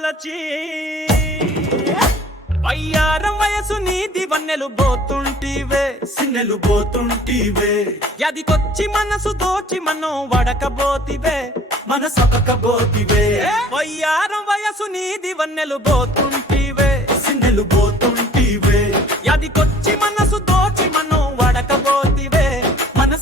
సుబ్బలచి వయ్యారం వయసు నీది వన్నెలు పోతుంటివే సిన్నెలు పోతుంటివే యదికొచ్చి మనసు దోచి మనం వడకబోతివే. మన సొకకబోతివే వయ్యారం వయసు నీది వన్నెలు పోతుంటివే సిన్నెలు పోతుంటివే యదికొచ్చి మనసు దోచి మనం వడకబోతివే. మన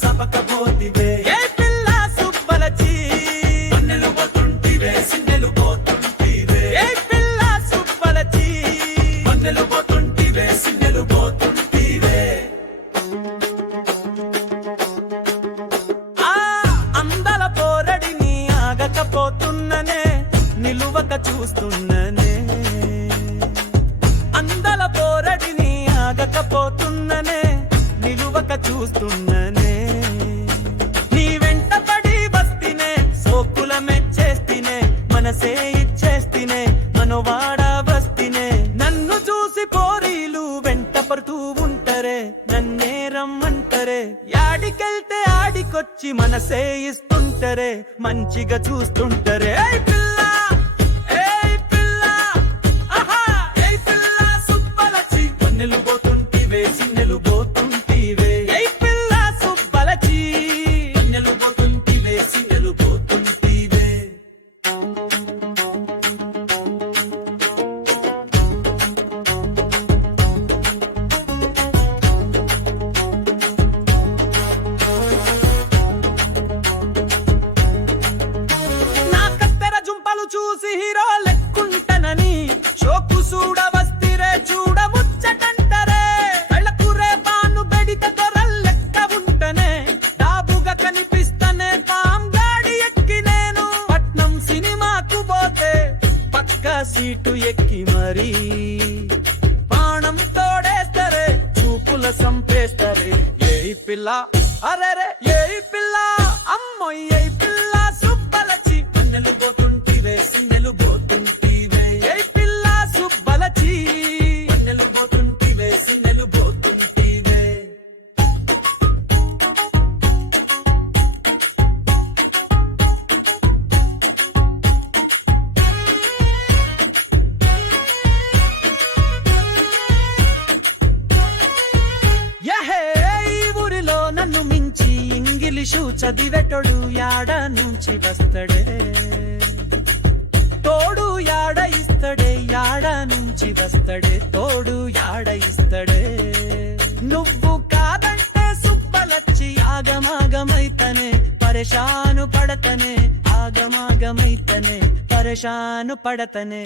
నిలువక చూస్తున్ననే. అందల పోరడిని ఆగకపోతున్ననే. నిలువక చూస్తున్ననే. నీ వెంట పడి బస్తినే సోకుల మెచ్చేస్తినే మనసే ఇచ్చేస్తినే మనవాడ బస్తినే నన్ను చూసి పోరీలు వెంట పడుతూ ఉంటరే నన్నే రమ్మంటరే. యాడికెళ్తే ఆడికొచ్చి మనసే ఇస్తుంటరే మంచిగా చూస్తుంటరే. పిల్ల! చూసి హీరో లెక్కుంటనని షోకు చూడ వస్తిరే చూడ ముచ్చటంటరే. పాను బెడిత దొరల్ లెక్క ఉంటనే డాబుగా కనిపిస్తనే తాం గాడి ఎక్కి నేను. పట్నం సినిమాకు పోతే పక్క సీటు ఎక్కి మరీ. పాణం తోడేస్తరే చూపుల సంపేస్తరే. ఏ పిల్ల అరెరే ఏ పిల్ల అమ్మో ఏ పిల్ల సుబ్బలచి సిన్నెలు పోతు ఇంగ్లీషు చదివేటోడు యాడ నుంచి వస్తడే. తోడు యాడ ఇస్తడే యాడ నుంచి వస్తడే తోడు యాడ ఇస్తడే. నువ్వు కాదంటే సుబ్బలచ్చి ఆగమాగమైతనే పరేషాను పడతనే ఆగమాగమైతనే పరేషాను పడతనే.